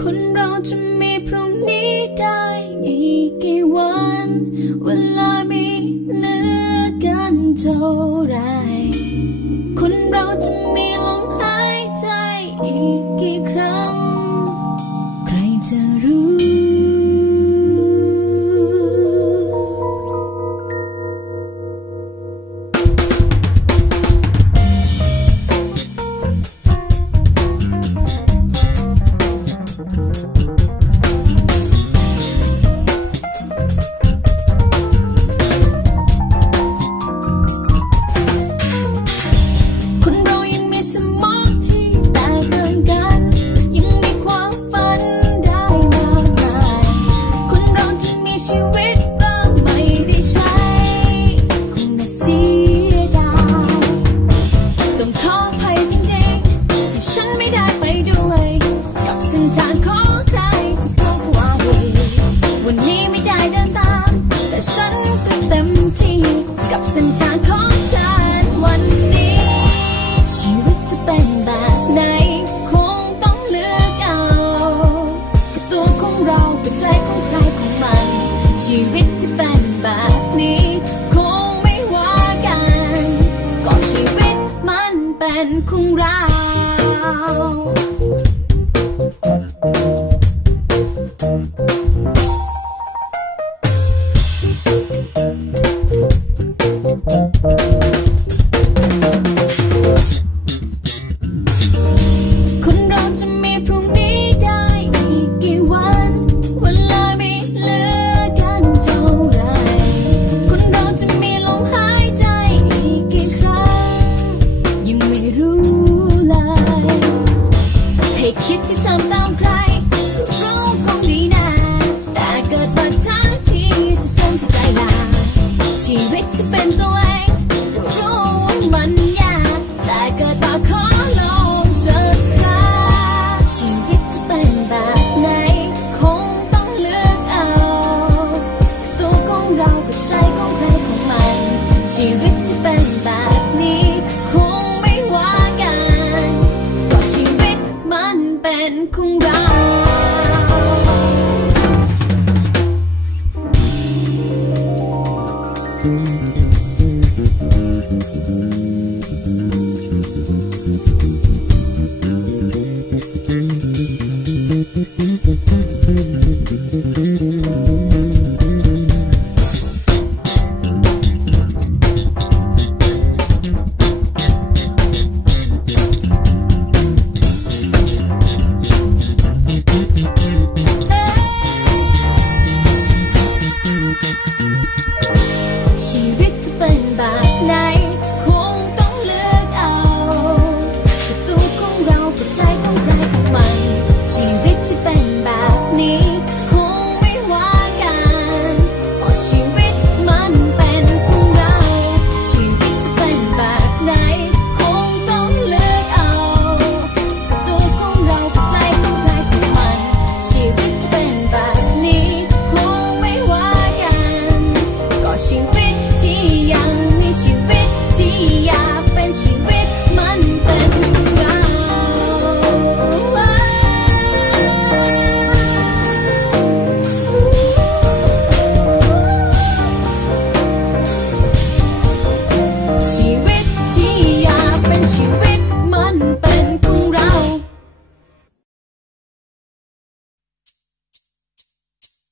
คนเราจะมีพรุ่งนี้ได้อีกกี่วัน เวลาไม่เหลือกันเท่าไร คนเราจะมีลมหาย เป็นของเรา ให้คิดที่ทำตามใครก็รู้คงดีนะแต่เกิดบางทางที่จะทำใจลาชีวิตจะเป็นตัว Thank mm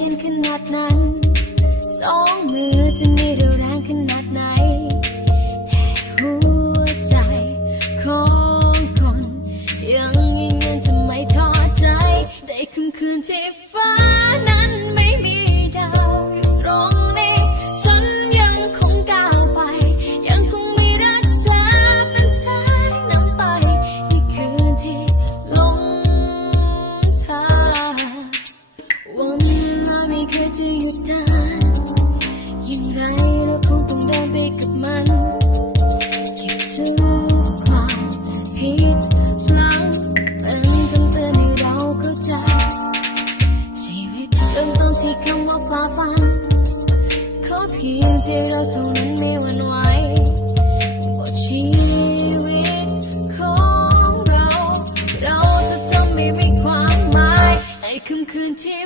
yakin kenat none. เราสองนั้นไม่หวั่นไหวบทชีวิตของเรา เราจะทำให้มีความหมายในค่ำคืนที่